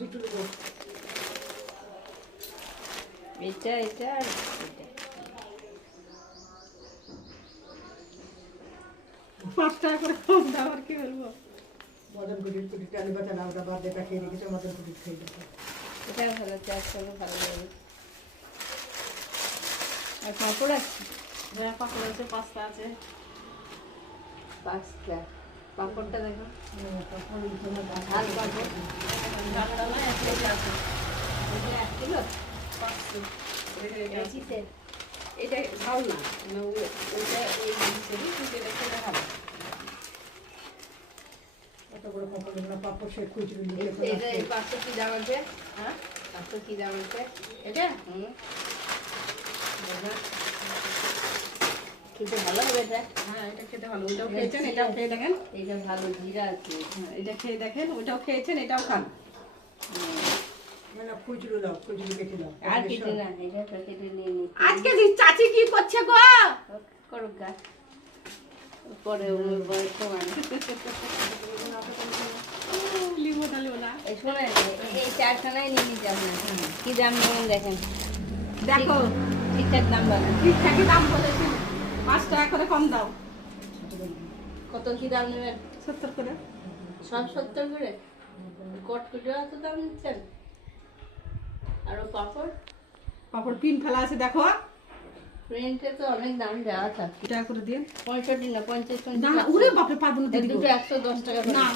দুটো দেবো। এটা এটা আর এটা 5 টাকা করে কম দাও আর কি বলবো। মদন কুটির কুটির আলু বাটা না ওটা বাদ এটা খেয়ে রেখেছে মদন কুটির খেয়ে যাবে। এটা ভালো চাষ করলে ভালো লাগে। আর পাঁপড় আছে? হ্যাঁ পাপড় আছে, পাস্তা আছে। পাঁচটা পাঁপড়টা দেখো তখন এই সময় ঝাল পাঁপড় ডালটা না 1 কেজি আছে। এটা 1 কিলো 500 এটা কিসের? এটা ঝাল না, মানে ওইটা ওই জিনিসেরই কিন্তু এটা খেতে ভালো। এত বড় পাপড় না পাপড় সে খুচরো নিয়ে এটা এই পাঁচশো কি দাম আছে? হ্যাঁ 500 কি দাম আছে? এটা খেতে ভালো হবে এটা? হ্যাঁ এটা খেতে ভালো। ওটাও খেয়েছেন, এটাও খেয়ে দেখেন। এটা ভালো জিরা আছে। হ্যাঁ এটা খেয়ে দেখেন, ওটাও খেয়েছেন, এটাও খান। মানে খুচরো দাও, খুচরো কেটে দাও। আর কেটে না, এটা প্যাকেটে নিয়ে নি। আজকে চাচি কি করছে গো? করুক গা পরে ওর বয়স সমান। লিবো না লিবো না। এই শোনেন এই চারখানায় নিয়ে নিতে আপনার কি দাম নেবেন দেখেন, দেখো ঠিকঠাক দাম বলেন। ঠিকঠাকই দাম বলেছি, 5 টাকা করে কম দাও। কত কি দাম নেবেন? 70 করে। সব 70 করে? কটকুটো এত দাম নিচ্ছেন? আরো পাপড় পাপড় পিন ফেলা আছে দেখো। প্রিন্টে তো অনেক দাম দেওয়া থাকে। টাকা করে দিন। 65 না 50 না উরে বাপরে পারবো না দিদি গো। দুটো 110 টাকা করে। না